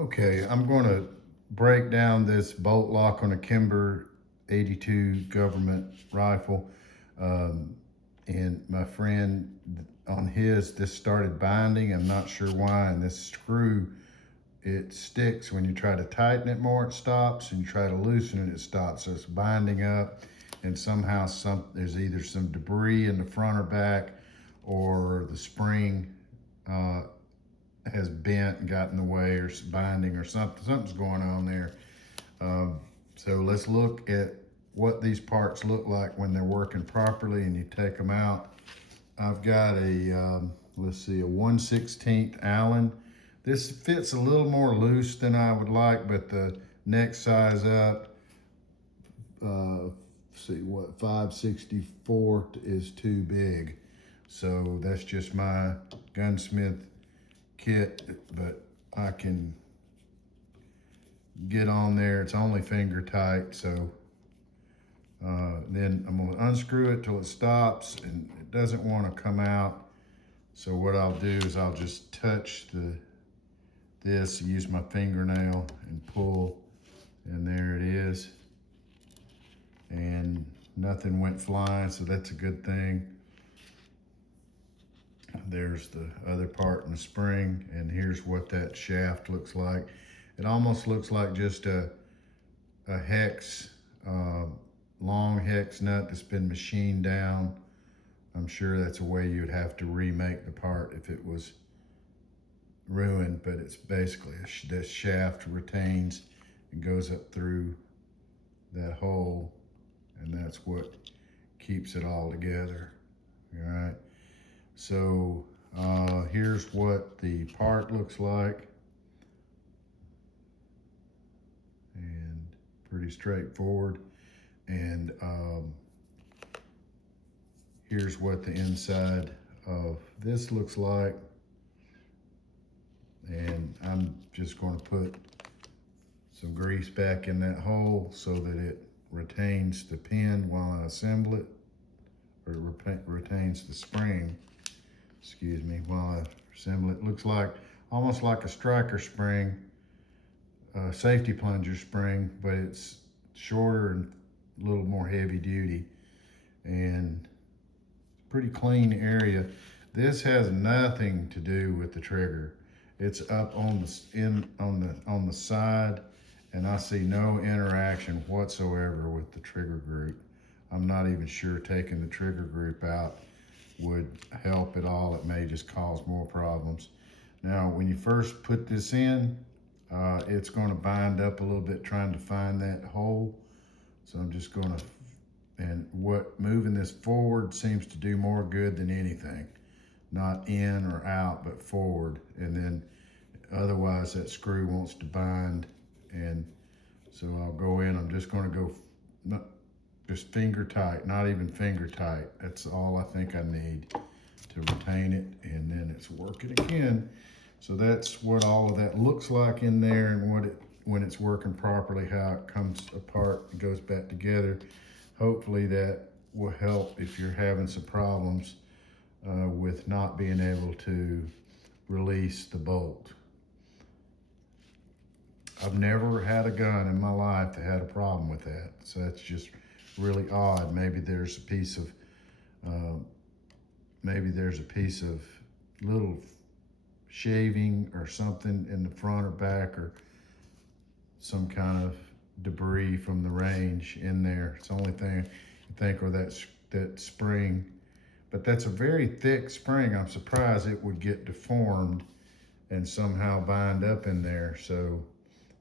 Okay, I'm going to break down this bolt lock on a Kimber 82 government rifle. And my friend on his, this started binding. I'm not sure why. And this screw, it sticks. When you try to tighten it more, it stops. And you try to loosen it, it stops. So it's binding up. And somehow there's either some debris in the front or back, or the spring has bent and got in the way, or binding, or something's going on there. So let's look at what these parts look like when they're working properly and you take them out. I've got a, let's see, a 1/16 Allen. This fits a little more loose than I would like, but the next size up, see what, 5/64 is too big. So that's just my gunsmith kit, but I can get on there. It's only finger tight, so then I'm gonna unscrew it till it stops, and it doesn't want to come out. So what I'll do is I'll just touch this, use my fingernail and pull, and there it is. And nothing went flying, so that's a good thing. There's the other part in the spring, and here's what that shaft looks like. It almost looks like just a hex, long hex nut that's been machined down. I'm sure that's a way you'd have to remake the part if it was ruined, but it's basically this shaft retains and goes up through that hole, and that's what keeps it all together. All right. So here's what the part looks like, and pretty straightforward. And here's what the inside of this looks like. And I'm just going to put some grease back in that hole so that it retains the pin while I assemble it, or it retains the spring, excuse me, while I assemble it. It looks like almost like a striker spring, safety plunger spring, but it's shorter and a little more heavy duty, and pretty clean area. This has nothing to do with the trigger. It's up on the side, and I see no interaction whatsoever with the trigger group. I'm not even sure taking the trigger group out would help at all. It may just cause more problems. Now, when you first put this in, it's going to bind up a little bit trying to find that hole. So I'm just going to, and what moving this forward seems to do more good than anything. Not in or out, but forward. And then otherwise that screw wants to bind. And so I'll go in, I'm just going to go just finger tight, not even finger tight. That's all I think I need to retain it, and then it's working again. So that's what all of that looks like in there, and when it's working properly, how it comes apart and goes back together. Hopefully that will help if you're having some problems with not being able to release the bolt. I've never had a gun in my life that had a problem with that. So that's just really odd. Maybe there's a piece of little shaving or something in the front or back, or some kind of debris from the range in there. It's the only thing I think, or that spring. But that's a very thick spring. I'm surprised it would get deformed and somehow bind up in there. So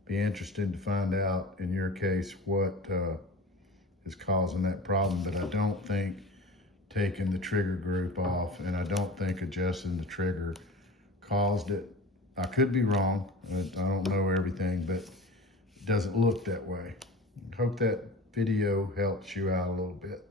be interested to find out in your case what is causing that problem. But I don't think taking the trigger group off, and I don't think adjusting the trigger caused it. I could be wrong. I don't know everything, but it doesn't look that way. Hope that video helps you out a little bit.